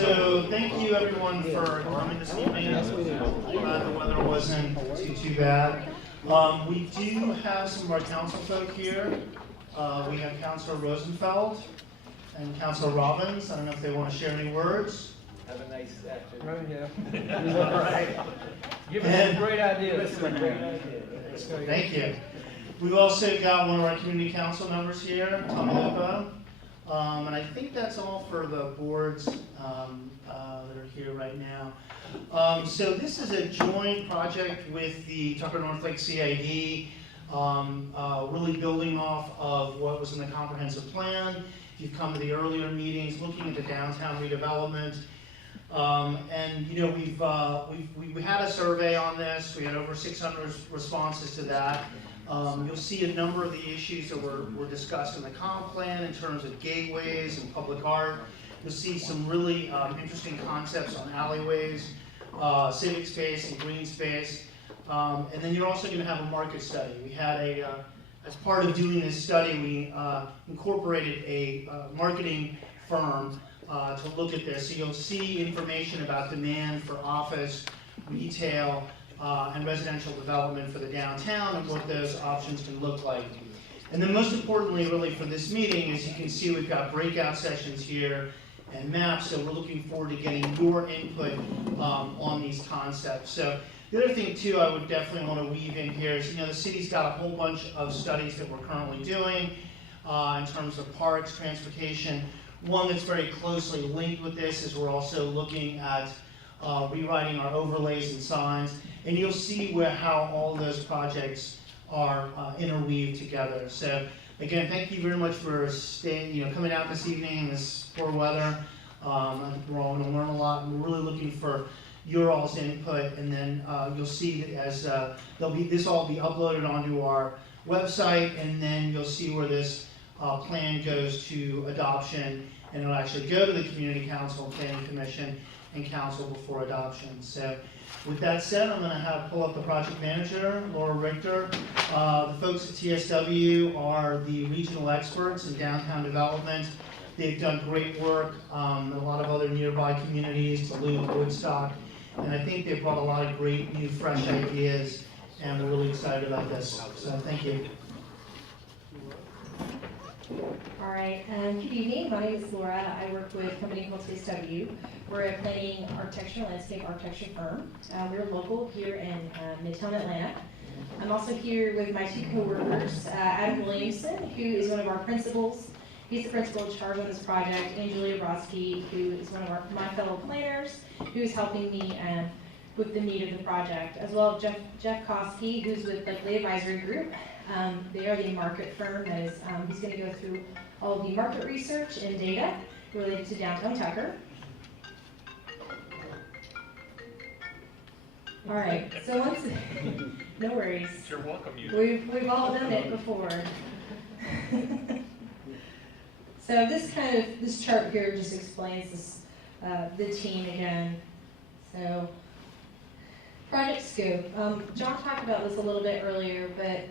So thank you everyone for coming this evening. Glad the weather wasn't too bad. We do have some of our council folk here. We have Councilor Rosenfeld and Councilor Robbins. I don't know if they want to share any words. Have a nice afternoon. Right, yeah. All right. Give us some great ideas. Thank you. We've also got one of our community council members here, Tommy Lupo. And I think that's all for the boards that are here right now. So this is a joint project with the Tucker-Northlake CID, really building off of what was in the comprehensive plan. If you've come to the earlier meetings, looking at the downtown redevelopment. And you know, we had a survey on this. We had over 600 responses to that. You'll see a number of the issues that were discussed in the comp plan in terms of gateways and public art. You'll see some really interesting concepts on alleyways, civic space and green space. And then you're also going to have a market study. We had as part of doing this study, we incorporated a marketing firm to look at this. So you'll see information about demand for office, retail, and residential development for the downtown and what those options can look like. And then most importantly, really for this meeting, as you can see, we've got breakout sessions here and maps, so we're looking forward to getting your input on these concepts. So the other thing too I would definitely want to weave in here is, you know, the city's got a whole bunch of studies that we're currently doing in terms of parks, transportation. One that's very closely linked with this is we're also looking at rewriting our overlays and signs. And you'll see how all those projects are interweaved together. So again, thank you very much for coming out this evening in this poor weather. I think we're all going to learn a lot, and we're really looking for your all's input. And then you'll see that as this all be uploaded onto our website, and then you'll see where this plan goes to adoption, and it'll actually go to the Community Council and Planning Commission and Council before adoption. So with that said, I'm going to pull up the project manager, Laura Richter. The folks at TSW are the regional experts in downtown development. They've done great work in a lot of other nearby communities, Duluth, Woodstock, and I think they've brought a lot of great new, fresh ideas, and we're really excited about this. So thank you. All right, good evening. My name is Laura. I work with a company called TSW. We're a planning architecture, landscape architecture firm. We're local here in Midtown Atlanta. I'm also here with my two coworkers, Adam Williamson, who is one of our principals. He's the principal in charge on this project, and Julia Brodsky, who is one of my fellow planners, who is helping me with the need of the project, as well as Jeff Kosky, who's with the advisory group. They are the market firm that is, he's going to go through all of the market research and data related to downtown Tucker. All right, so once, no worries. You're welcome. We've all done it before. So this chart here just explains this, the team again. So project scope. John talked about this a little bit earlier, but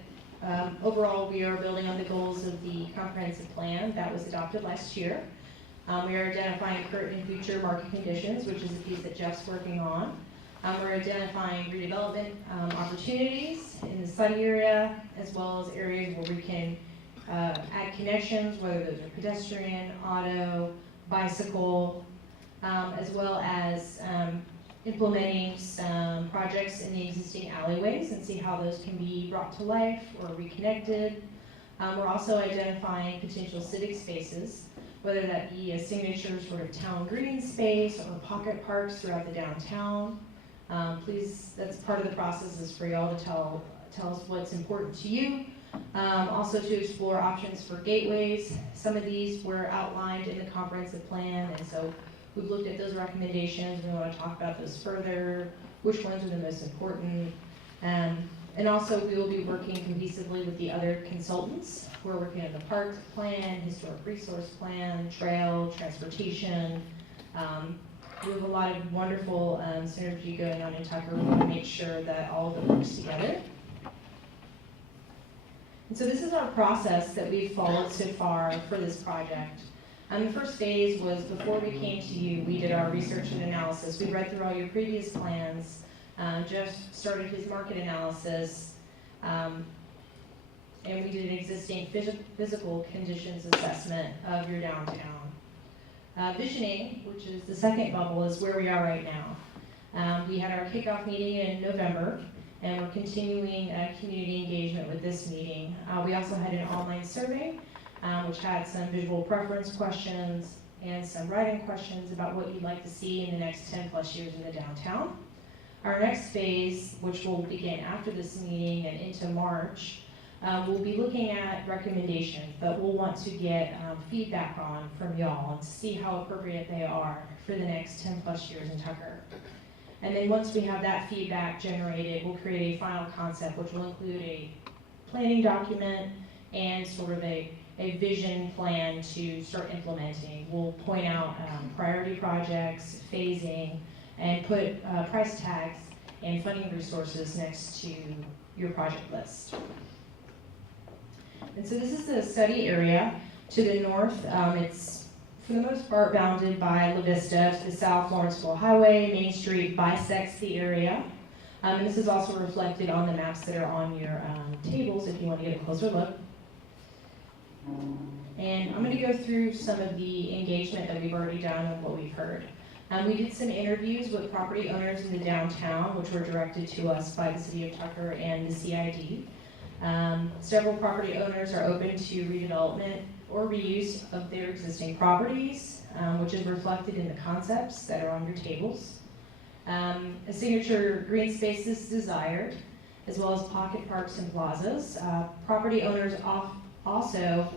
overall, we are building on the goals of the comprehensive plan that was adopted last year. We are identifying current and future market conditions, which is a piece that Jeff's working on. We're identifying redevelopment opportunities in the site area, as well as areas where we can add connections, whether those are pedestrian, auto, bicycle, as well as implementing some projects in the existing alleyways and see how those can be brought to life or reconnected. We're also identifying potential civic spaces, whether that be a signature sort of town green space or pocket parks throughout the downtown. Please, that's part of the process, is for y'all to tell us what's important to you. Also to explore options for gateways. Some of these were outlined in the comprehensive plan, and so we've looked at those recommendations. We want to talk about those further, which ones are the most important. And also we will be working cohesively with the other consultants. We're working on the park plan, historic resource plan, trail, transportation. We have a lot of wonderful synergy going on in Tucker. We want to make sure that all of it works together. And so this is our process that we've followed so far for this project. The first phase was before we came to you, we did our research and analysis. We read through all your previous plans. Jeff started his market analysis, and we did an existing physical conditions assessment of your downtown. Visioning, which is the second bubble, is where we are right now. We had our kickoff meeting in November, and we're continuing community engagement with this meeting. We also had an online survey, which had some visual preference questions and some writing questions about what you'd like to see in the next 10 plus years in the downtown. Our next phase, which will begin after this meeting and into March, we'll be looking at recommendations that we'll want to get feedback on from y'all and see how appropriate they are for the next 10 plus years in Tucker. And then once we have that feedback generated, we'll create a final concept, which will include a planning document and sort of a vision plan to start implementing. We'll point out priority projects, phasing, and put price tags and funding resources next to your project list. And so this is the study area. To the north, it's for the most part bounded by La Vista. To the south, Lawrenceville Highway, Main Street bisects the area. And this is also reflected on the maps that are on your tables if you want to get a closer look. And I'm going to go through some of the engagement that we've already done and what we've heard. We did some interviews with property owners in the downtown, which were directed to us by the City of Tucker and the CID. Several property owners are open to redevelopment or reuse of their existing properties, which is reflected in the concepts that are on your tables. A signature green space is desired, as well as pocket parks and plazas. Property owners also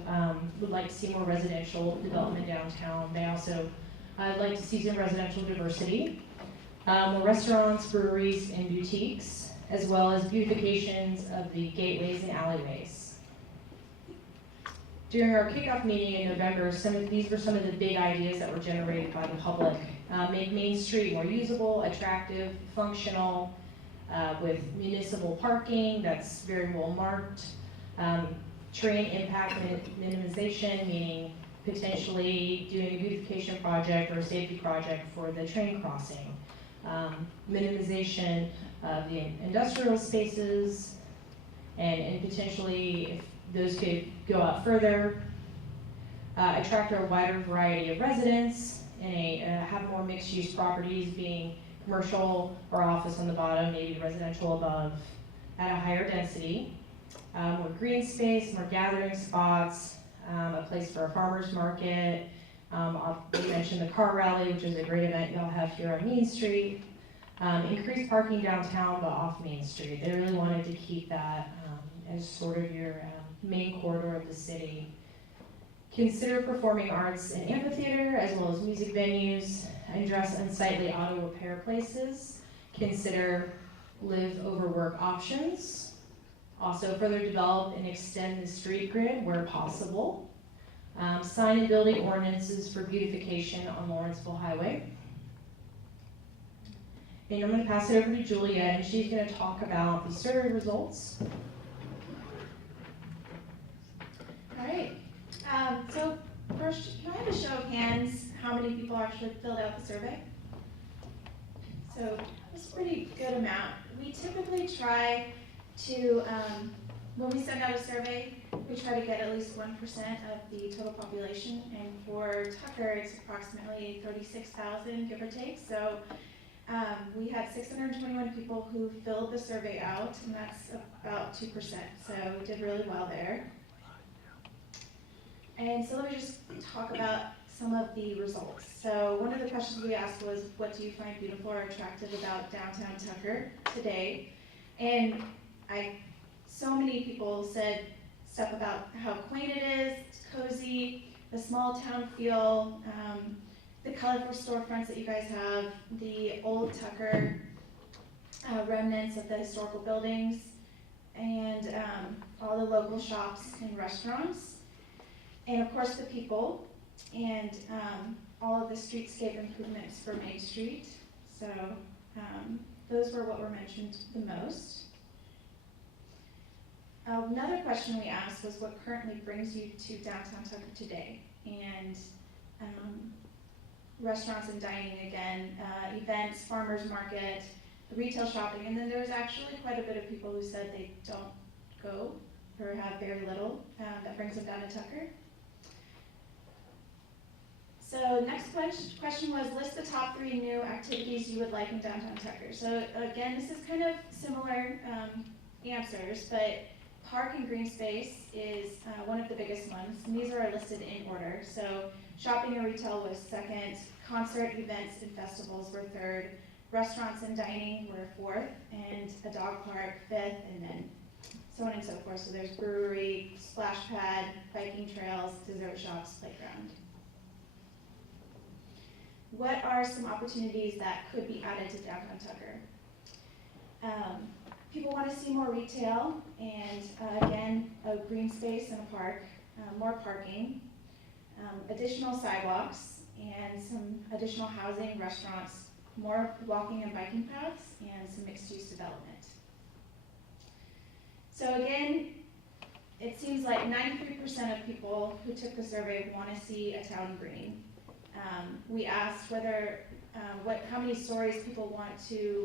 would like to see more residential development downtown. They also like to see some residential diversity, more restaurants, breweries, and boutiques, as well as beautifications of the gateways and alleyways. During our kickoff meeting in November, these were some of the big ideas that were generated by the public. Make Main Street more usable, attractive, functional, with municipal parking that's very well marked. Train impact minimization, meaning potentially doing a beautification project or a safety project for the train crossing. Minimization of the industrial spaces, and potentially, if those could go out further, attract a wider variety of residents, and have more mixed-use properties being commercial or office on the bottom, maybe residential above, at a higher density. More green space, more gathering spots, a place for a farmer's market. We mentioned the car rally, which is a great event y'all have here on Main Street. Increased parking downtown, but off Main Street. They really wanted to keep that as sort of your main corridor of the city. Consider performing arts and amphitheater, as well as music venues. Address unsightly auto repair places. Consider live over work options. Also further develop and extend the street grid where possible. Sign and building ordinances for beautification on Lawrenceville Highway. And I'm going to pass it over to Julia, and she's going to talk about the survey results. All right. So first, can I have a show of hands how many people actually filled out the survey? So it's a pretty good amount. We typically try to, when we send out a survey, we try to get at least 1% of the total population. And for Tucker, it's approximately 36,000, give or take. So we had 621 people who filled the survey out, and that's about 2%. So we did really well there. And so let me just talk about some of the results. So one of the questions we asked was, what do you find beautiful or attractive about downtown Tucker today? And so many people said stuff about how quaint it is, it's cozy, the small town feel, the colorful storefronts that you guys have, the old Tucker remnants of the historical buildings, and all the local shops and restaurants, and of course the people, and all of the streetscape improvements for Main Street. So those were what were mentioned the most. Another question we asked was what currently brings you to downtown Tucker today? And restaurants and dining again, events, farmers market, retail shopping, and then there's actually quite a bit of people who said they don't go or have very little. That brings them down to Tucker. So next question was, list the top 3 new activities you would like in downtown Tucker. So again, this is kind of similar answers, but park and green space is one of the biggest ones, and these are listed in order. So shopping and retail was second, concert, events, and festivals were third, restaurants and dining were fourth, and a dog park fifth, and then so on and so forth. So there's brewery, splash pad, biking trails, dessert shops, playground. What are some opportunities that could be added to downtown Tucker? People want to see more retail and again, a green space and a park, more parking, additional sidewalks, and some additional housing, restaurants, more walking and biking paths, and some mixed-use development. So again, it seems like 93% of people who took the survey want to see a town green. We asked whether how many stories people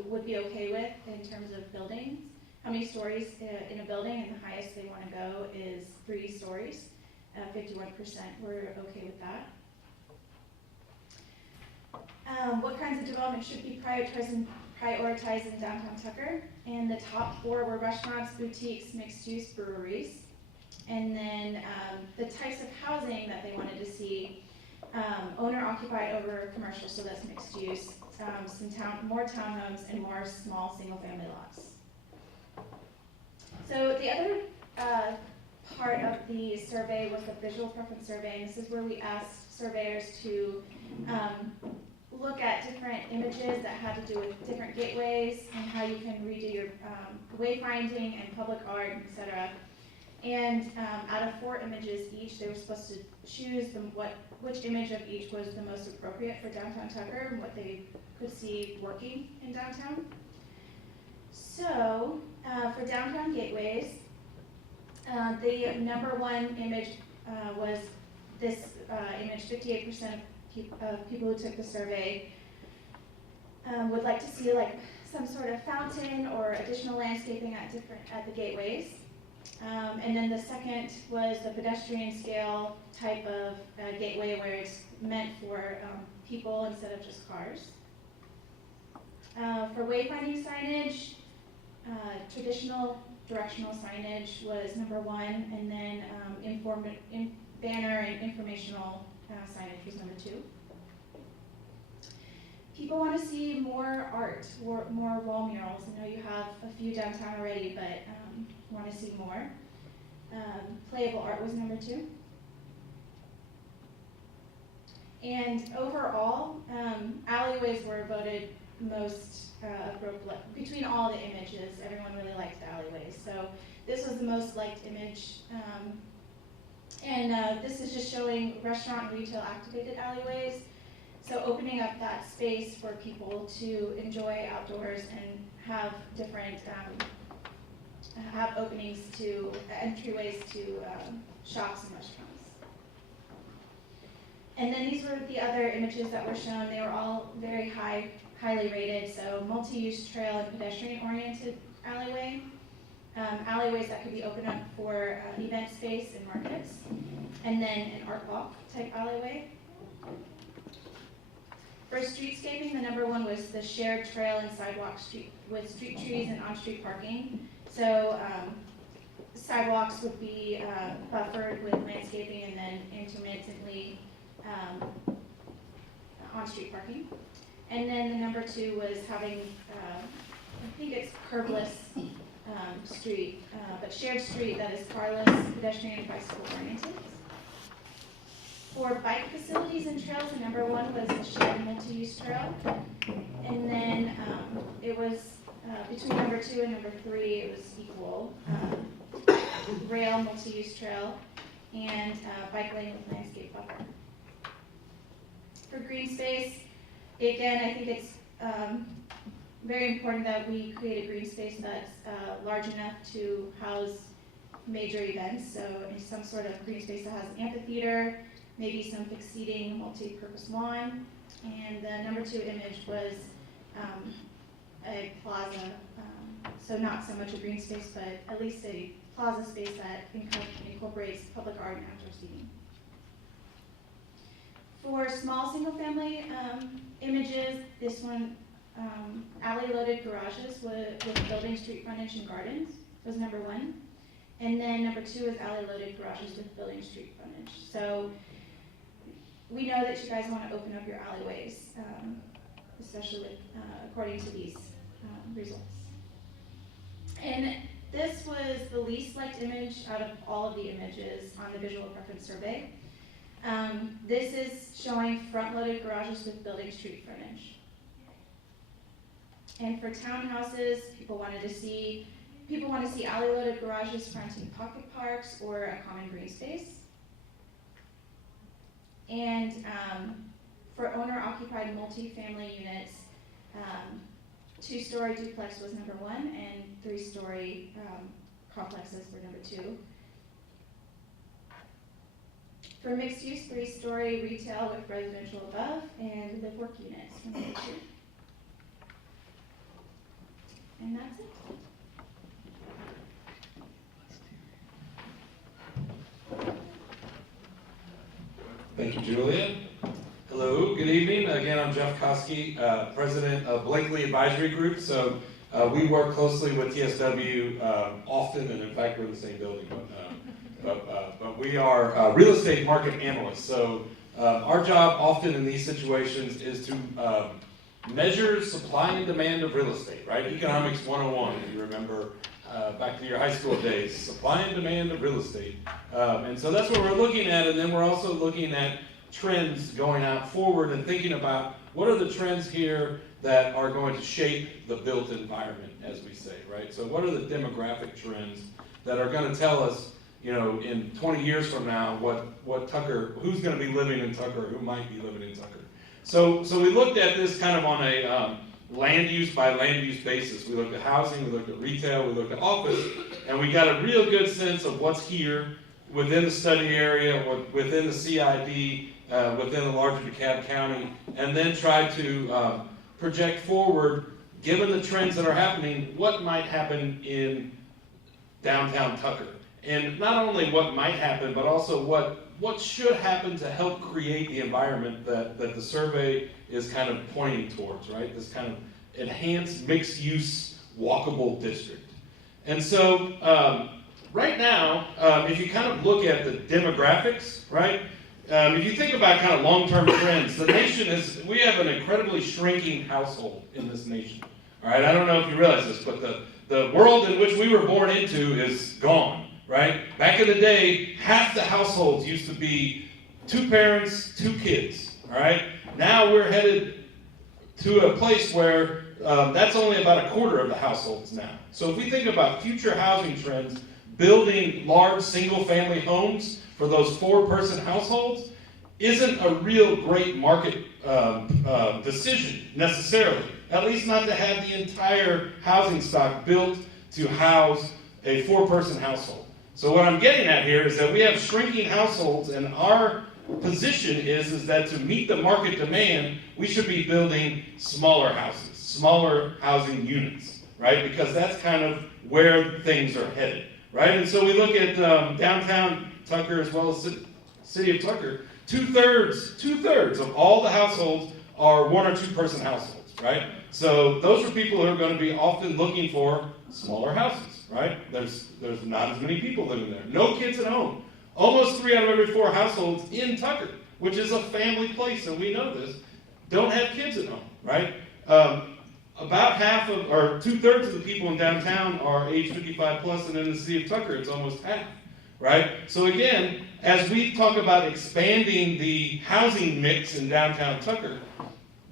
would be okay with in terms of buildings, how many stories in a building, and the highest they want to go is 3 stories. 51% were okay with that. What kinds of development should be prioritized in downtown Tucker? And the top 4 were restaurants, boutiques, mixed-use, breweries. And then the types of housing that they wanted to see, owner-occupied over commercial, so that's mixed use, more townhomes, and more small single-family lots. So the other part of the survey was the visual preference survey, and this is where we asked surveyors to look at different images that had to do with different gateways and how you can redo your wayfinding and public art, etc. And out of 4 images each, they were supposed to choose which image of each was the most appropriate for downtown Tucker and what they could see working in downtown. So for downtown gateways, the number 1 image was this image. 58% of people who took the survey would like to see like some sort of fountain or additional landscaping at the gateways. And then the second was the pedestrian scale type of gateway where it's meant for people instead of just cars. For wayfinding signage, traditional directional signage was number 1, and then banner and informational signage was number 2. People want to see more art, more wall murals. I know you have a few downtown already, but want to see more. Playable art was number 2. And overall, alleyways were voted most appropriate. Between all the images, everyone really liked the alleyways. So this was the most liked image. This is just showing restaurant and retail activated alleyways. So opening up that space for people to enjoy outdoors and have different have openings to entryways to shops and restaurants. And then these were the other images that were shown. They were all very highly rated. So multi-use trail and pedestrian-oriented alleyway, alleyways that could be opened up for event space and markets, and then an art walk type alleyway. For streetscaping, the number 1 was the shared trail and sidewalk street with street trees and on-street parking. So sidewalks would be buffered with landscaping and then intermittently on-street parking. And then the number 2 was having, I think it's curbless street, but shared street that is carless, pedestrian, and bicycle oriented. For bike facilities and trails, the number 1 was a shared multi-use trail. And then it was between number 2 and number 3, it was equal. Rail, multi-use trail, and bike lane with landscape buffer. For green space, again, I think it's very important that we create a green space that's large enough to house major events. So in some sort of green space that has an amphitheater, maybe some fixed seating, multi-purpose lawn. And the number 2 image was a plaza, so not so much a green space, but at least a plaza space that incorporates public art and outdoor seating. For small single-family images, this one, alley-loaded garages with building, street frontage, and gardens was number 1. And then number 2 is alley-loaded garages with building, street frontage. So we know that you guys want to open up your alleyways, especially with, according to these results. And this was the least liked image out of all of the images on the visual preference survey. This is showing front-loaded garages with building, street frontage. And for townhouses, people want to see alley-loaded garages fronting pocket parks or a common green space. And for owner-occupied multifamily units, 2-story duplex was number 1, and 3-story complexes were number 2. For mixed use, 3-story retail with residential above, and live work units were number 2. And that's it. Thank you, Julia. Hello, good evening. Again, I'm Jeff Koski, president of Blakely Advisory Group. So we work closely with TSW often, and in fact, we're in the same building. But we are real estate market analysts. So our job often in these situations is to measure supply and demand of real estate, right? Economics 101, if you remember back to your high school days, supply and demand of real estate. And so that's what we're looking at, and then we're also looking at trends going out forward and thinking about what are the trends here that are going to shape the built environment, as we say, right? So what are the demographic trends that are going to tell us, you know, in 20 years from now, what Tucker, who's going to be living in Tucker, who might be living in Tucker. So we looked at this kind of on a land use by land use basis. We looked at housing, we looked at retail, we looked at office, and we got a real good sense of what's here within the study area, within the CID, within the larger DeKalb County, and then tried to project forward, given the trends that are happening, what might happen in downtown Tucker. And not only what might happen, but also what should happen to help create the environment that the survey is kind of pointing towards, right? This kind of enhanced mixed-use walkable district. And so right now, if you kind of look at the demographics, right? If you think about kind of long-term trends, the nation we have an incredibly shrinking household in this nation. All right, I don't know if you realize this, but the world in which we were born into is gone. Right? Back in the day, half the households used to be 2 parents, 2 kids. All right? Now we're headed to a place where that's only about a quarter of the households now. So if we think about future housing trends, building large single-family homes for those 4-person households isn't a real great market decision necessarily. At least not to have the entire housing stock built to house a 4-person household. So what I'm getting at here is that we have shrinking households, and our position is that to meet the market demand, we should be building smaller houses, smaller housing units, right? Because that's kind of where things are headed, right? And so we look at downtown Tucker as well as city of Tucker. Two-thirds of all the households are 1 or 2-person households, right? So those are people who are going to be often looking for smaller houses. Right? There's not as many people living there. No kids at home. Almost 3 out of every 4 households in Tucker, which is a family place, and we know this, don't have kids at home, right? About half of, or 2/3 of the people in downtown are age 55 plus, and in the city of Tucker, it's almost half, right? So again, as we talk about expanding the housing mix in downtown Tucker,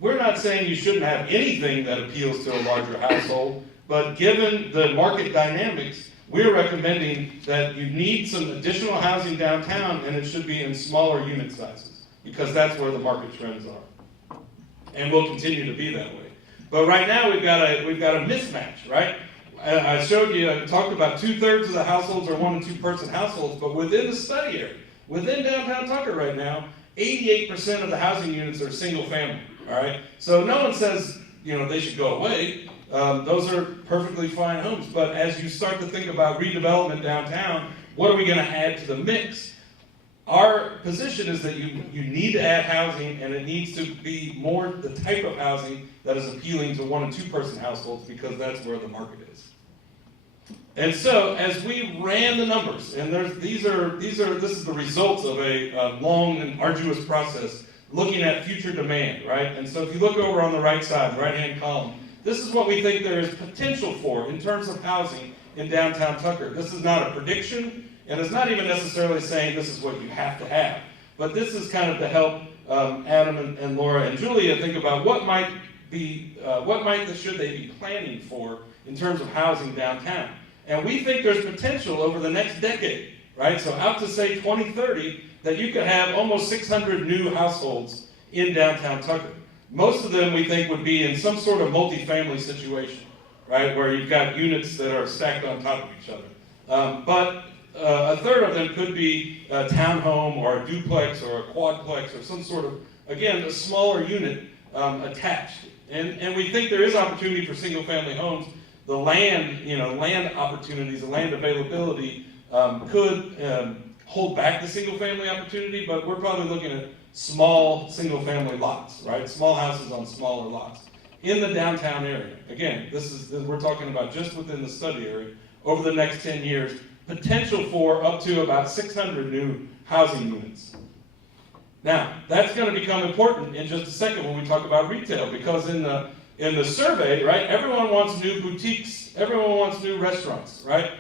we're not saying you shouldn't have anything that appeals to a larger household. But given the market dynamics, we're recommending that you need some additional housing downtown, and it should be in smaller unit sizes, because that's where the market trends are. And will continue to be that way. But right now we've got a mismatch, right? I showed you, I talked about 2/3 of the households are 1 and 2-person households, but within the study area, Within downtown Tucker right now, 88% of the housing units are single family, all right? So no one says, they should go away. Those are perfectly fine homes. But as you start to think about redevelopment downtown, what are we going to add to the mix? Our position is that you need to add housing, and it needs to be more the type of housing that is appealing to 1- and 2-person households, because that's where the market is. And so, as we ran the numbers, and this is the results of a long and arduous process looking at future demand, right? And so, if you look over on the right side, right-hand column, this is what we think there is potential for in terms of housing in downtown Tucker. This is not a prediction, and it's not even necessarily saying this is what you have to have. But this is kind of to help Adam and Laura and Julia think about should they be planning for in terms of housing downtown. And we think there's potential over the next decade, right? So out to say 2030, that you could have almost 600 new households in downtown Tucker. Most of them we think would be in some sort of multifamily situation, right? Where you've got units that are stacked on top of each other. But a third of them could be a townhome or a duplex or a quadplex or some sort of, again, a smaller unit attached. And we think there is opportunity for single family homes. The land opportunities, the land availability could hold back the single family opportunity, but we're probably looking at small single family lots, right? Small houses on smaller lots in the downtown area. Again, we're talking about just within the study area over the next 10 years, potential for up to about 600 new housing units. Now, that's going to become important in just a second when we talk about retail, because in the survey, right, everyone wants new boutiques, everyone wants new restaurants, right?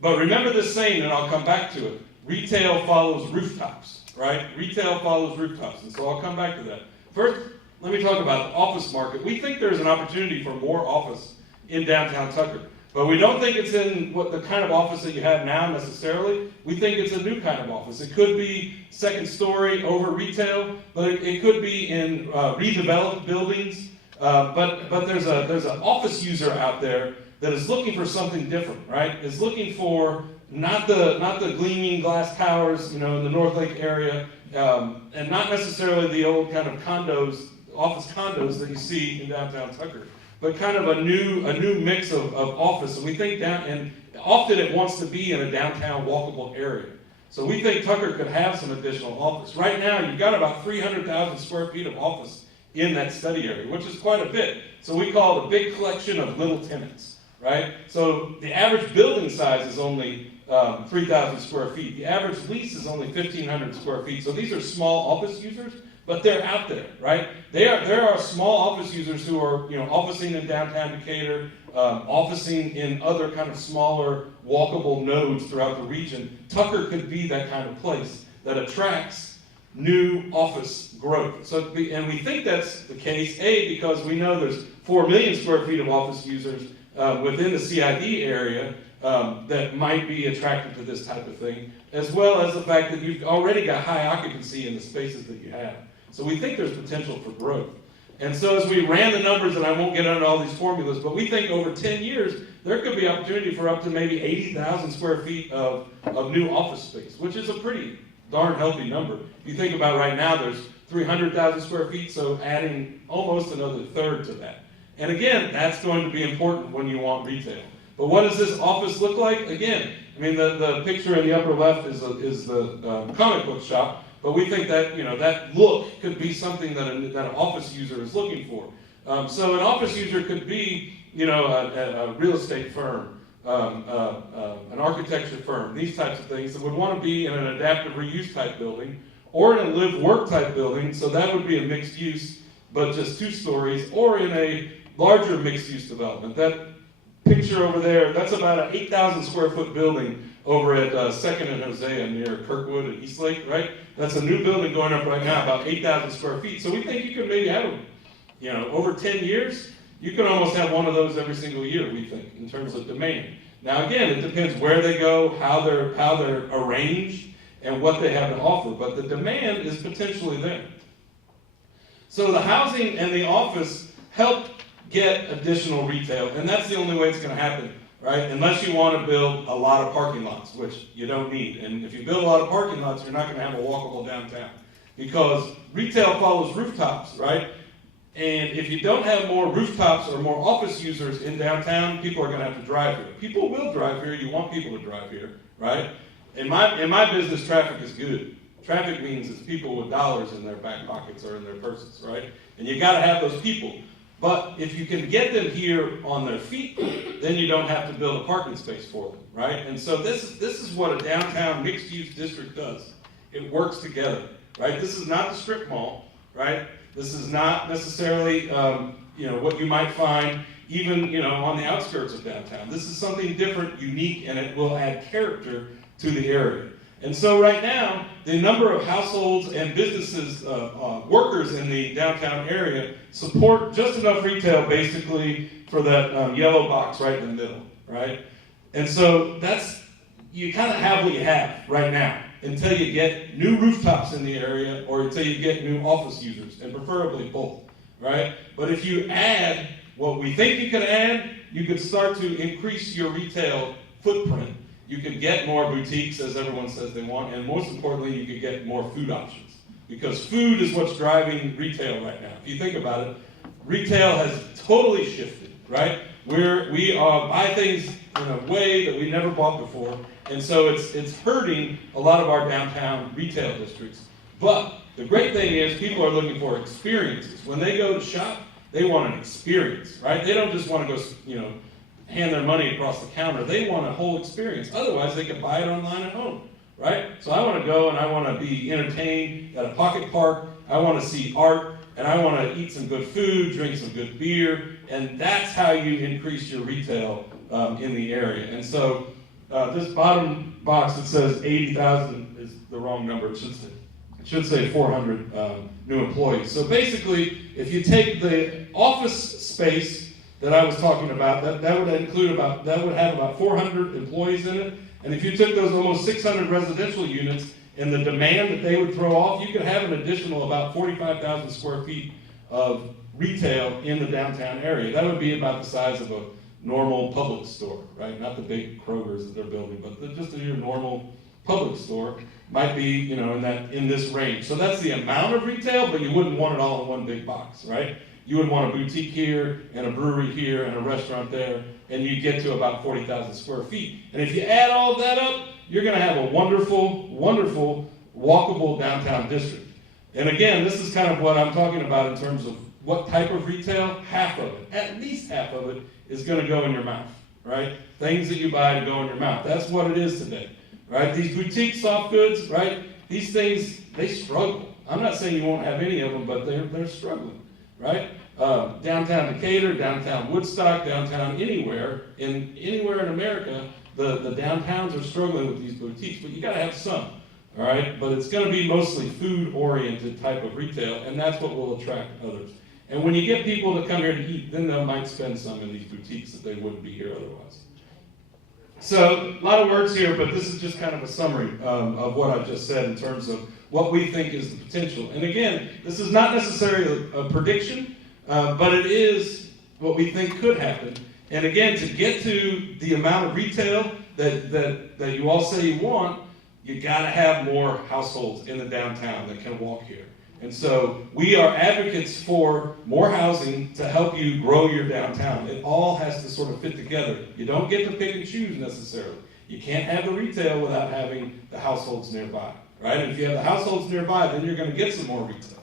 But remember this saying, and I'll come back to it, retail follows rooftops, right? Retail follows rooftops, and so I'll come back to that. First, let me talk about the office market. We think there's an opportunity for more office in downtown Tucker, but we don't think it's in the kind of office that you have now necessarily. We think it's a new kind of office. It could be second story over retail, but it could be in redeveloped buildings. But there's an office user out there that is looking for something different, right? Is looking for not the gleaming glass towers, in the North Lake area, and not necessarily the old kind of office condos that you see in downtown Tucker, but kind of a new mix of office. And we think and often it wants to be in a downtown walkable area. So we think Tucker could have some additional office. Right now, you've got about 300,000 square feet of office in that study area, which is quite a bit. So we call it a big collection of little tenants, right? So the average building size is only 3,000 square feet. The average lease is only 1,500 square feet. So these are small office users, but they're out there, right? There are small office users who are, officing in downtown Decatur, officing in other kind of smaller walkable nodes throughout the region. Tucker could be that kind of place that attracts new office growth. And we think that's the case, because we know there's 4 million square feet of office users within the CID area that might be attracted to this type of thing, as well as the fact that you've already got high occupancy in the spaces that you have. So we think there's potential for growth. And so as we ran the numbers, and I won't get into all these formulas, but we think over 10 years, there could be opportunity for up to maybe 80,000 square feet of new office space, which is a pretty darn healthy number. If you think about right now, there's 300,000 square feet, so adding almost another third to that. And again, that's going to be important when you want retail. But what does this office look like? Again, the picture in the upper left is the comic book shop, but we think that that look could be something that an office user is looking for. So an office user could be a real estate firm, an architecture firm, these types of things that would want to be in an adaptive reuse type building, or in a live-work type building, so that would be a mixed use, but just 2 stories, or in a larger mixed use development. That picture over there, that's about an 8,000 square foot building over at 2nd and Hosea near Kirkwood and Eastlake, right? That's a new building going up right now, about 8,000 square feet. So we think you could maybe have them, over 10 years, you can almost have one of those every single year, we think, in terms of demand. Now again, it depends where they go, how they're arranged, and what they have to offer, but the demand is potentially there. So the housing and the office help get additional retail, and that's the only way it's going to happen right? Unless you want to build a lot of parking lots, which you don't need. And if you build a lot of parking lots, you're not going to have a walkable downtown, because retail follows rooftops, right? And if you don't have more rooftops or more office users in downtown, people are going to have to drive here. People will drive here. You want people to drive here, right? In my business, traffic is good. Traffic means it's people with dollars in their back pockets or in their purses, right? And you got to have those people. But if you can get them here on their feet, then you don't have to build a parking space for them, right? And so this is what a downtown mixed-use district does. It works together, right? This is not the strip mall, right? This is not necessarily, what you might find even, on the outskirts of downtown. This is something different, unique, and it will add character to the area. And so right now, the number of households and businesses, workers in the downtown area support just enough retail, basically, for that yellow box right in the middle, right? And so you kind of have what you have right now, until you get new rooftops in the area or until you get new office users, and preferably both, right? But if you add what we think you can add, you could start to increase your retail footprint. You could get more boutiques, as everyone says they want, and most importantly, you could get more food options. Because food is what's driving retail right now. If you think about it, retail has totally shifted, right? We buy things in a way that we never bought before. And so it's hurting a lot of our downtown retail districts. But the great thing is people are looking for experiences. When they go to shop, they want an experience, right? They don't just want to go, hand their money across the counter. They want a whole experience. Otherwise, they can buy it online at home, right? So I want to go and I want to be entertained at a pocket park. I want to see art, and I want to eat some good food, drink some good beer, and that's how you increase your retail in the area. And so this bottom box that says 80,000 is the wrong number. It should say 400 new employees. So basically, if you take the office space that I was talking about, that would have about 400 employees in it. And if you took those almost 600 residential units and the demand that they would throw off, you could have an additional about 45,000 square feet of retail in the downtown area. That would be about the size of a normal public store, right? Not the big Krogers that they're building, but just your normal public store might be, in this range. So that's the amount of retail, but you wouldn't want it all in one big box, right? You would want a boutique here, and a brewery here, and a restaurant there, and you get to about 40,000 square feet. And if you add all of that up, you're going to have a wonderful, wonderful, walkable downtown district. And again, this is kind of what I'm talking about in terms of what type of retail. Half of it, at least half of it, is going to go in your mouth, right? Things that you buy to go in your mouth. That's what it is today, right? These boutique soft goods, right? These things, they struggle. I'm not saying you won't have any of them, but they're struggling. Right? Downtown Decatur, downtown Woodstock, downtown anywhere in America, the downtowns are struggling with these boutiques, but you got to have some, all right? But it's going to be mostly food-oriented type of retail, and that's what will attract others. And when you get people to come here to eat, then they might spend some in these boutiques that they wouldn't be here otherwise. So a lot of words here, but this is just kind of a summary of what I've just said in terms of what we think is the potential. And again, this is not necessarily a prediction, but it is what we think could happen. And again, to get to the amount of retail that you all say you want, you gotta have more households in the downtown that can walk here. And so we are advocates for more housing to help you grow your downtown. It all has to sort of fit together. You don't get to pick and choose necessarily. You can't have the retail without having the households nearby. Right? And if you have the households nearby, then you're going to get some more retail.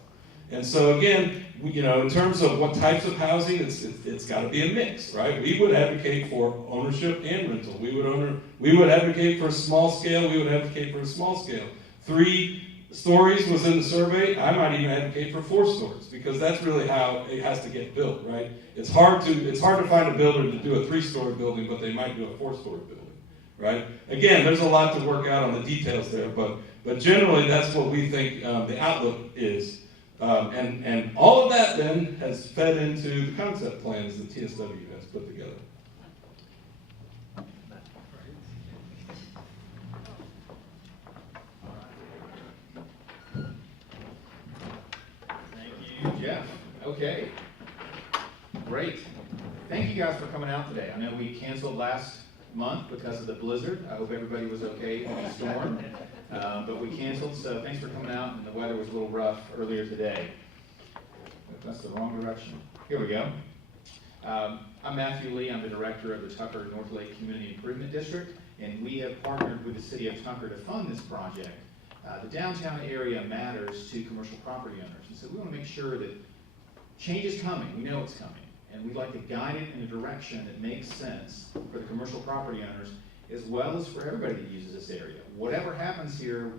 And so again, in terms of what types of housing, it's got to be a mix, right? We would advocate for ownership and rental. We would advocate for a small scale. We would advocate for a small scale. 3 stories was in the survey. I might even advocate for 4 stories, because that's really how it has to get built, right? It's hard to find a builder to do a 3-story building, but they might do a 4-story building, right? Again, there's a lot to work out on the details there, but generally, that's what we think the outlook is. And all of that then has fed into the concept plans that TSW has put together. Thank you, Jeff. Okay. Great. Thank you guys for coming out today. I know we canceled last month because of the blizzard. I hope everybody was okay in the storm. But we canceled, so thanks for coming out, and the weather was a little rough earlier today. That's the wrong direction. Here we go. I'm Matthew Lee. I'm the director of the Tucker North Lake Community Improvement District, and we have partnered with the city of Tucker to fund this project. The downtown area matters to commercial property owners, and so we want to make sure that change is coming. We know it's coming, and we'd like to guide it in a direction that makes sense for the commercial property owners as well as for everybody that uses this area. Whatever happens here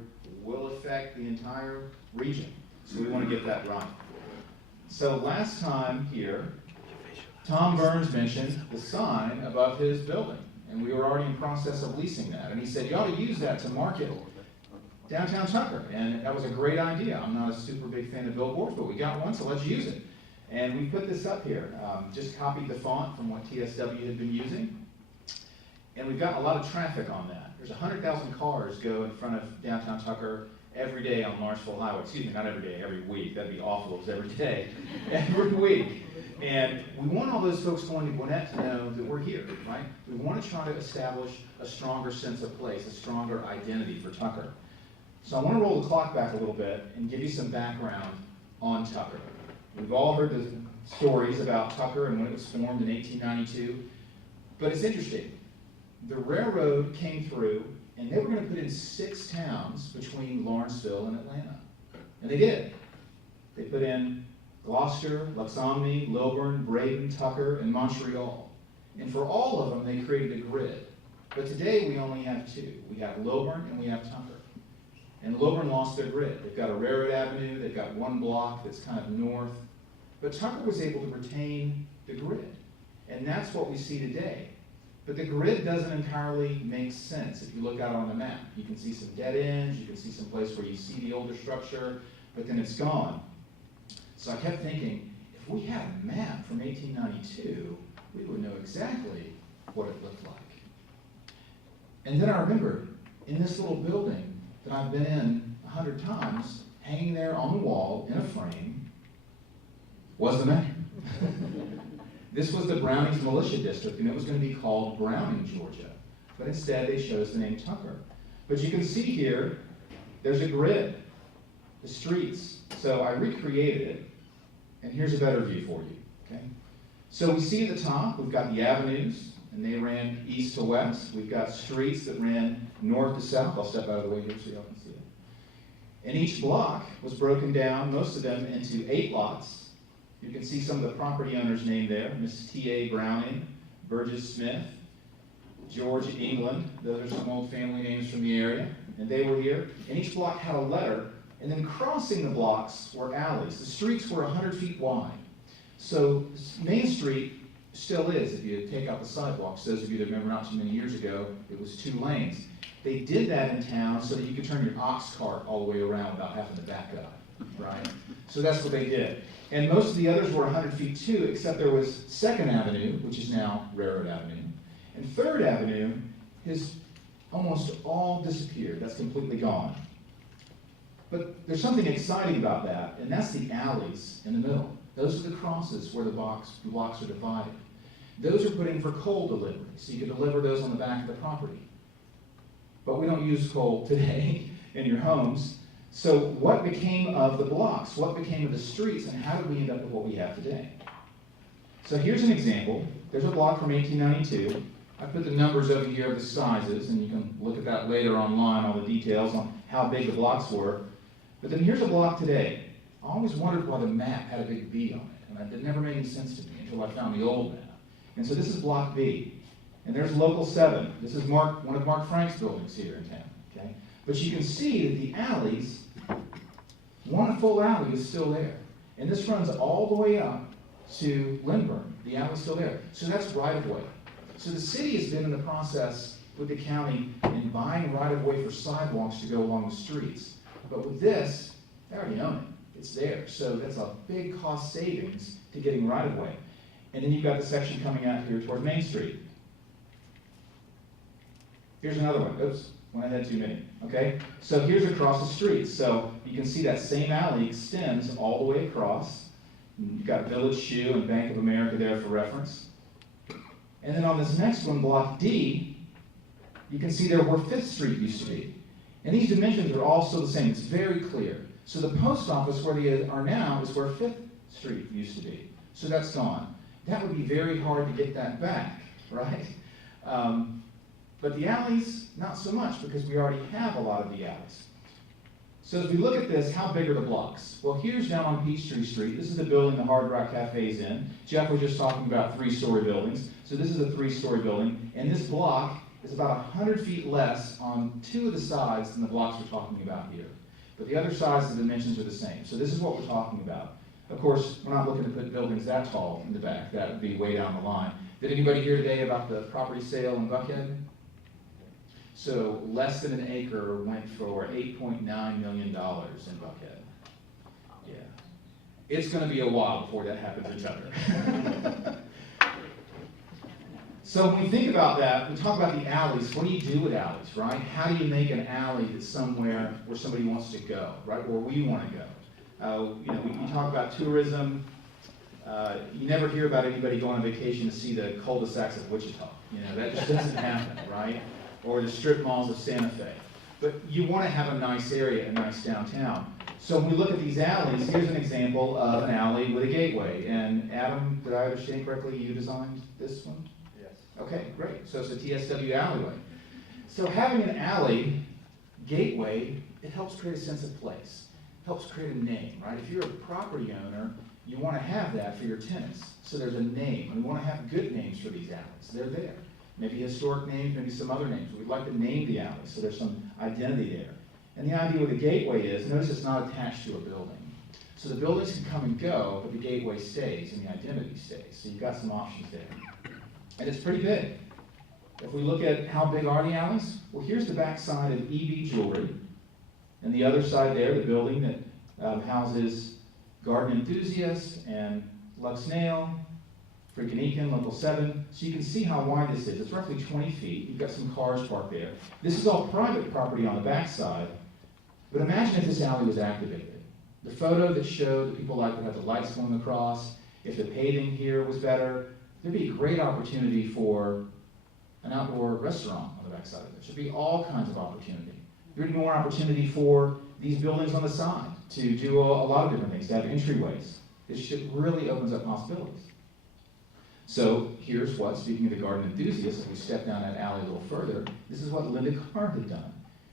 will affect the entire region, so we want to get that right. So last time here, Tom Burns mentioned the sign above his building, and we were already in process of leasing that, and he said, you ought to use that to market downtown Tucker, and that was a great idea. I'm not a super big fan of billboards, but we got one, so let's use it. And we put this up here, just copied the font from what TSW had been using, and we've gotten a lot of traffic on that. There's 100,000 cars go in front of downtown Tucker every day on Lawrenceville Highway. Excuse me, not every day, every week. That'd be awful if it was every day, every week. And we want all those folks going to Gwinnett to know that we're here, right? We want to try to establish a stronger sense of place, a stronger identity for Tucker. So I want to roll the clock back a little bit and give you some background on Tucker. We've all heard the stories about Tucker and when it was formed in 1892, but it's interesting. The railroad came through, and they were going to put in 6 towns between Lawrenceville and Atlanta. And they did. They put in Gloucester, Luxembourg, Lilburn, Braden, Tucker, and Montreal. And for all of them, they created a grid. But today, we only have 2. We have Lilburn and we have Tucker. And Lilburn lost their grid. They've got a railroad avenue, they've got one block that's kind of north. But Tucker was able to retain the grid. And that's what we see today. But the grid doesn't entirely make sense if you look out on the map. You can see some dead ends, you can see some place where you see the older structure, but then it's gone. So I kept thinking, if we had a map from 1892, we would know exactly what it looked like. And then I remembered, in this little building that I've been in 100 times, hanging there on the wall in a frame, was the map. This was the Browning's militia district, and it was going to be called Browning, Georgia. But instead, they chose the name Tucker. But you can see here, there's a grid, the streets. So I recreated it, and here's a better view for you, okay? So we see at the top, we've got the avenues, and they ran east to west. We've got streets that ran north to south. I'll step out of the way here so y'all can see it. And each block was broken down, most of them, into 8 lots. You can see some of the property owners named there, Mrs. T.A. Browning, Burgess Smith, George England. Those are some old family names from the area, and they were here. And each block had a letter, and then crossing the blocks were alleys. The streets were 100 feet wide. So Main Street still is, if you take out the sidewalks. Those of you that remember not too many years ago, it was 2 lanes. They did that in town so that you could turn your ox cart all the way around without having to back up, right? So that's what they did. And most of the others were 100 feet too, except there was 2nd Avenue, which is now Railroad Avenue. And 3rd Avenue has almost all disappeared. That's completely gone. But there's something exciting about that, and that's the alleys in the middle. Those are the crosses where the blocks are divided. Those are put in for coal delivery, so you can deliver those on the back of the property. But we don't use coal today in your homes. So what became of the blocks? What became of the streets? And how did we end up with what we have today? So here's an example. There's a block from 1892. I put the numbers over here of the sizes, and you can look at that later online, all the details on how big the blocks were. But then here's a block today. I always wondered why the map had a big B on it, and it never made any sense to me until I found the old map. And so this is Block B. And there's Local 7. This is one of Mark Frank's buildings here in town. Okay? But you can see that the alleys, one full alley is still there. And this runs all the way up to Lindburn. The alley's still there. So that's right-of-way. So the city has been in the process with the county in buying right-of-way for sidewalks to go along the streets. But with this, they already own it. It's there. So that's a big cost savings to getting right-of-way. And then you've got the section coming out here toward Main Street. Here's another one. Oops, went ahead too many. Okay? So here's across the street. So you can see that same alley extends all the way across. You've got Village Shoe and Bank of America there for reference. And then on this next one, Block D, you can see there where 5th Street used to be. And these dimensions are all still the same. It's very clear. So the post office where they are now is where 5th Street used to be. So that's gone. That would be very hard to get that back, right? But the alleys, not so much, because we already have a lot of the alleys. So as we look at this, how big are the blocks? Well, here's down on Peachtree Street. This is the building the Hard Rock Cafe is in. Jeff was just talking about 3-story buildings. So this is a 3-story building, and this block is about 100 feet less on 2 of the sides than the blocks we're talking about here. But the other sides, the dimensions are the same. So this is what we're talking about. Of course, we're not looking to put buildings that tall in the back. That would be way down the line. Did anybody hear today about the property sale in Buckhead? So less than an acre went for $8.9 million in Buckhead. Yeah. It's going to be a while before that happens in Tucker. So when we think about that, we talk about the alleys. What do you do with alleys, right? How do you make an alley that's somewhere where somebody wants to go, right? Where we want to go. We talk about tourism. You never hear about anybody going on vacation to see the cul-de-sacs of Wichita. That just doesn't happen, right? Or the strip malls of Santa Fe. But you want to have a nice area, a nice downtown. So when we look at these alleys, here's an example of an alley with a gateway. And Adam, did I understand correctly, you designed this one? Yes. Okay, great. So it's a TSW alleyway. So having an alley gateway, it helps create a sense of place. Helps create a name, right? If you're a property owner, you want to have that for your tenants. So there's a name, and we want to have good names for these alleys. They're there. Maybe historic names, maybe some other names. We'd like to name the alley, so there's some identity there. And the idea with the gateway is, notice it's not attached to a building. So the buildings can come and go, but the gateway stays and the identity stays. So you've got some options there. And it's pretty big. If we look at how big are the alleys, well, here's the back side of EB Jewelry. And the other side there, the building that houses Garden Enthusiast and Lux Nail, Freakin' Ekin, Local 7. So you can see how wide this is. It's roughly 20 feet. You've got some cars parked there. This is all private property on the back side. But imagine if this alley was activated. The photo that showed that people like would have the lights going across. If the paving here was better, there'd be a great opportunity for an outdoor restaurant on the back side of it. There should be all kinds of opportunity. There'd be more opportunity for these buildings on the side to do a lot of different things, to have entryways. This really opens up possibilities. So here's what, speaking of the Garden Enthusiasts, if we step down that alley a little further, this is what Linda Carr had done.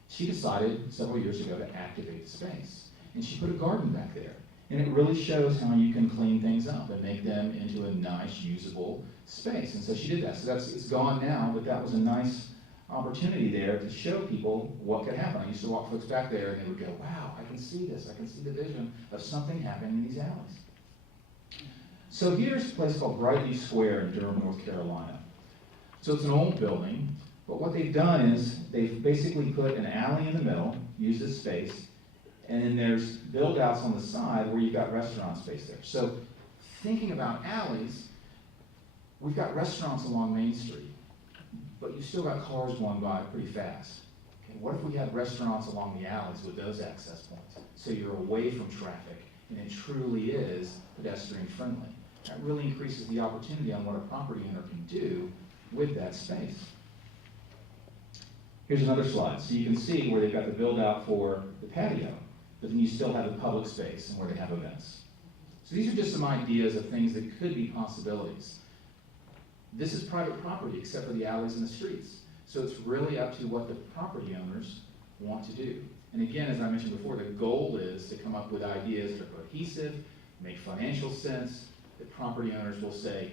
She decided several years ago to activate the space. And she put a garden back there. And it really shows how you can clean things up and make them into a nice, usable space. And so she did that. So it's gone now, but that was a nice opportunity there to show people what could happen. I used to walk folks back there and they would go, wow, I can see this. I can see the vision of something happening in these alleys. So here's a place called Brightleaf Square in Durham, North Carolina. So it's an old building, but what they've done is they've basically put an alley in the middle, used this space, and then there's build-outs on the side where you've got restaurant space there. So thinking about alleys, we've got restaurants along Main Street, but you've still got cars going by pretty fast. Okay, what if we had restaurants along the alleys with those access points? So you're away from traffic, and it truly is pedestrian friendly. That really increases the opportunity on what a property owner can do with that space. Here's another slide. So you can see where they've got the build out for the patio, but then you still have the public space and where they have events. So these are just some ideas of things that could be possibilities. This is private property except for the alleys and the streets. So it's really up to what the property owners want to do. And again, as I mentioned before, the goal is to come up with ideas that are cohesive, make financial sense, that property owners will say,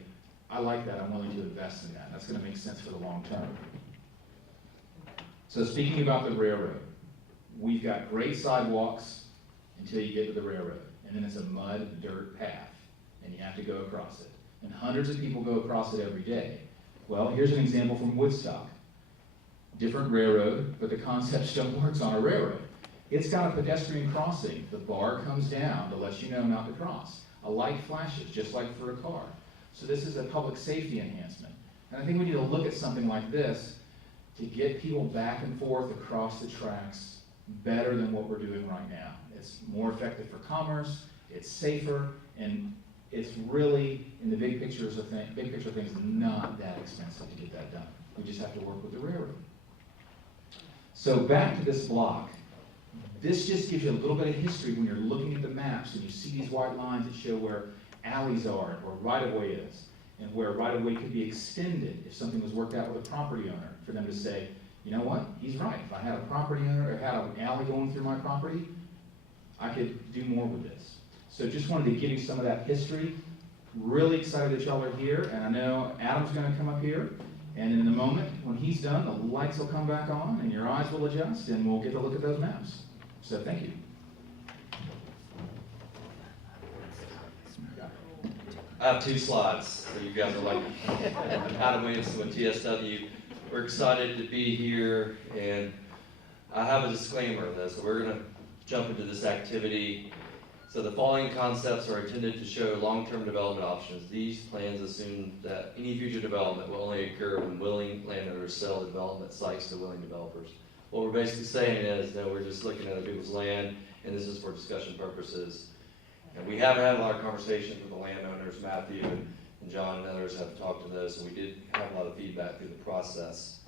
I like that, I'm willing to invest in that. That's going to make sense for the long term. So speaking about the railroad, we've got great sidewalks until you get to the railroad. And then it's a mud, dirt path, and you have to go across it. And hundreds of people go across it every day. Well, here's an example from Woodstock. Different railroad, but the concept still works on a railroad. It's got a pedestrian crossing. The bar comes down to let you know not to cross. A light flashes, just like for a car. So this is a public safety enhancement. And I think we need to look at something like this to get people back and forth across the tracks better than what we're doing right now. It's more effective for commerce, it's safer, and it's really, in the big picture of things, not that expensive to get that done. We just have to work with the railroad. So back to this block. This just gives you a little bit of history when you're looking at the maps and you see these white lines that show where alleys are, where right-of-way is, and where right-of-way could be extended if something was worked out with a property owner, for them to say, you know what, he's right. If I had a property owner or had an alley going through my property, I could do more with this. So just wanted to give you some of that history. Really excited that y'all are here, and I know Adam's gonna come up here, and in a moment, when he's done, the lights will come back on, and your eyes will adjust, and we'll get to look at those maps. So thank you. I have 2 slides, so you guys are like Adam Williamson with TSW. We're excited to be here, and I have a disclaimer of this. So we're going to jump into this activity. So the following concepts are intended to show long-term development options. These plans assume that any future development will only occur when willing landowners sell the development sites to willing developers. What we're basically saying is that we're just looking at other people's land, and this is for discussion purposes. And we have had a lot of conversations with the landowners. Matthew and John and others have talked to those, and we did have a lot of feedback through the process.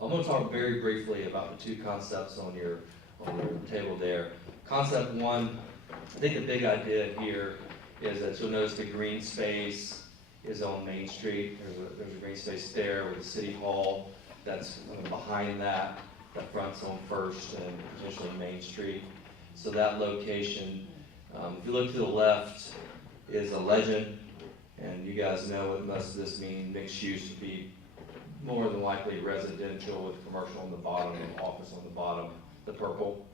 I'm going to talk very briefly about the 2 concepts on your table there. Concept 1, I think the big idea here is that you'll notice the green space is on Main Street. There's a green space there with the City Hall that's behind that fronts on First and potentially Main Street. So that location, if you look to the left, is a legend, and you guys know what most of this means. Mixed use would be more than likely residential with commercial on the bottom and office on the bottom, the purple.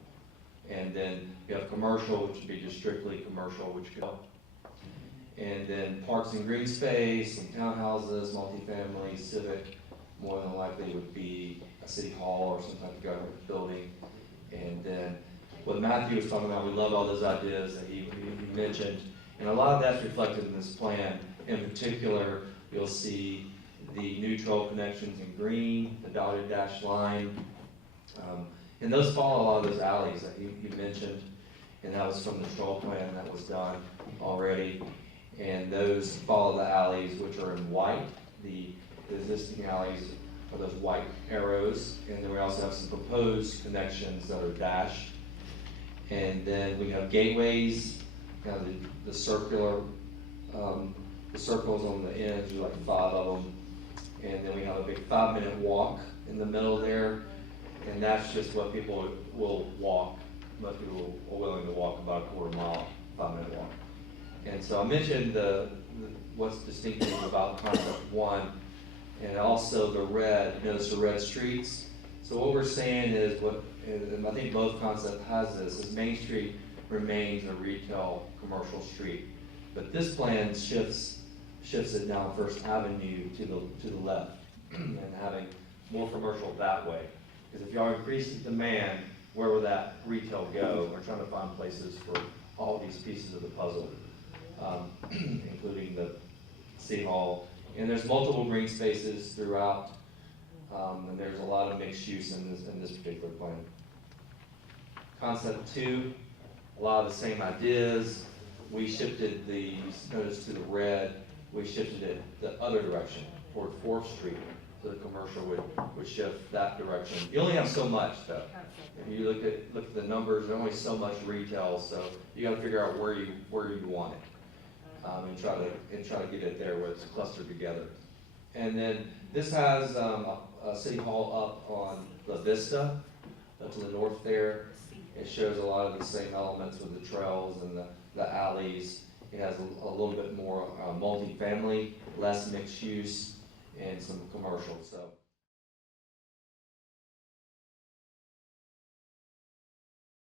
And then you have commercial, which would be just strictly commercial, which could help. And then parks and green space, and townhouses, multifamily, civic, more than likely would be a city hall or some type of government building. And then what Matthew was talking about, we love all those ideas that he mentioned, and a lot of that's reflected in this plan. In particular, you'll see the new trail connections in green, the dotted dash line, and those follow a lot of those alleys that he mentioned, and that was from the trail plan that was done already. And those follow the alleys, which are in white. The existing alleys are those white arrows, and then we also have some proposed connections that are dashed. And then we have gateways, kind of the circular, the circles on the ends, like 5 of them. And then we have a big 5-minute walk in the middle there, and that's just what people will walk. Most people are willing to walk about a quarter mile, 5-minute walk. And so I mentioned what's distinctive about concept 1, and also the red. Notice the red streets. So what we're saying is, and I think both concepts has this, is Main Street remains a retail commercial street, but this plan shifts it down First Avenue to the left, and having more commercial that way. Because if y'all increase the demand, where will that retail go? We're trying to find places for all these pieces of the puzzle, including the City Hall. And there's multiple green spaces throughout, and there's a lot of mixed use in this particular plan. Concept 2, a lot of the same ideas. We shifted notice to the red, we shifted it the other direction, toward 4th Street. So the commercial would shift that direction. You only have so much though. If you look at the numbers, there's only so much retail, so you gotta figure out where you want it. And try to get it there where it's clustered together. And then this has a City Hall up on La Vista, to the north there. It shows a lot of the same elements with the trails and the alleys. It has a little bit more multifamily, less mixed use, and some commercial. So